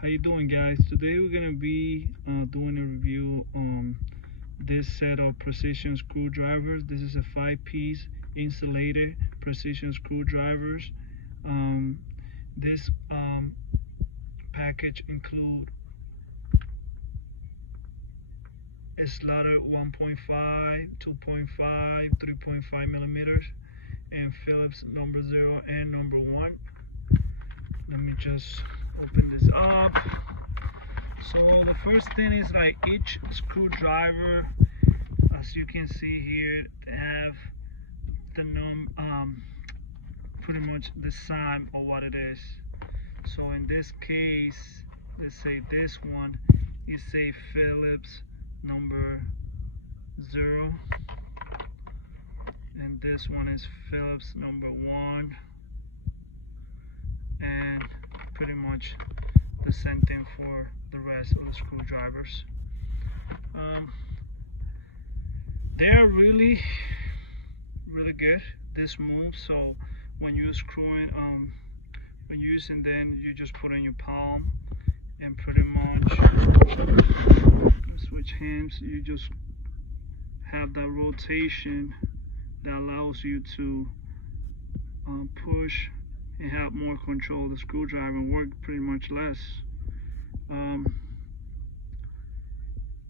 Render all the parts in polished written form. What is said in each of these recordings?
How you doing, guys? Today we're gonna be doing a review on this set of precision screwdrivers. This is a 5-piece insulated precision screwdrivers. This package include a slotted 1.5, 2.5, 3.5 millimeters, and Phillips number 0 and number 1. Let me just open this up. So the first thing is like each screwdriver, as you can see here, they have the pretty much the sign of what it is. So in this case, let's say this one is a Phillips number 0, and this one is Phillips number 1, and pretty much the same thing for the rest of the screwdrivers. They are really good. This moves, so when you're screwing, when you're using them, you just put in your palm and pretty much switch hands. You just have that rotation that allows you to push and have more control of the screwdriver and work pretty much less.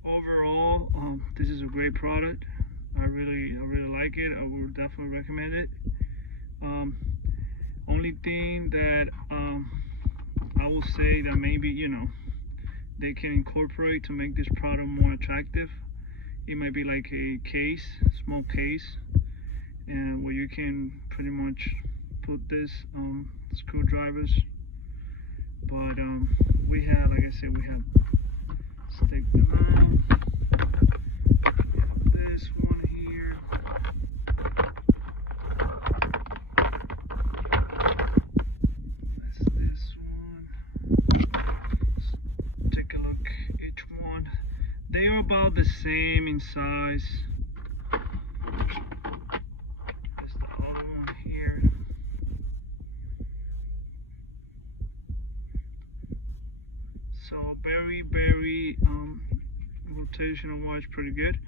Overall, this is a great product. I really like it. I would definitely recommend it. Only thing that I will say that maybe they can incorporate to make this product more attractive. It might be like a case, small case, and where you can pretty much put this screwdrivers. But we have, like I said, we have stick them out. We have this one here. That's this one. Let's take a look each one. They are about the same in size. There's the other one here. So very rotational watch, pretty good.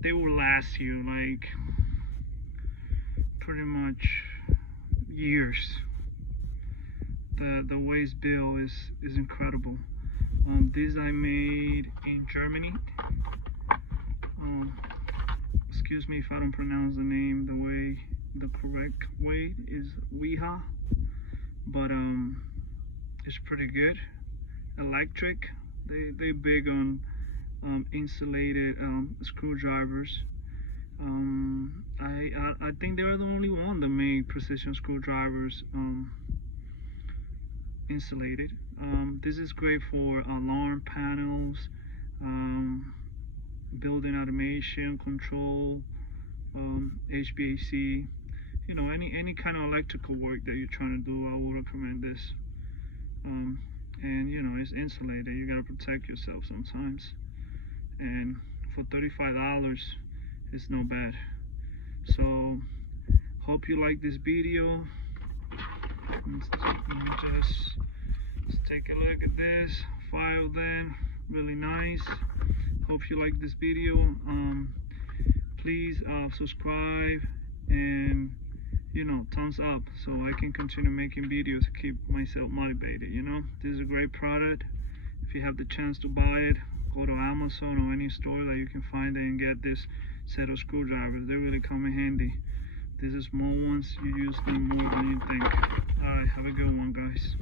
They will last you like pretty much years. The way it's built is incredible. This I made in Germany. Excuse me if I don't pronounce the name the correct way is Wiha, but it's pretty good. Electric. They big on insulated screwdrivers. I think they're the only one that make precision screwdrivers insulated. This is great for alarm panels, building automation control, HVAC. Any kind of electrical work that you're trying to do, I would recommend this. And it's insulated. You gotta protect yourself sometimes, and for $35 it's no bad. So hope you like this video. Let's take a look at this file then. Really nice. Hope you like this video. Please subscribe and thumbs up so I can continue making videos to keep myself motivated. This is a great product. If you have the chance to buy it, go to Amazon or any store that you can find it and get this set of screwdrivers. They really come in handy. These are small ones, you use them more than you think. Alright, have a good one, guys.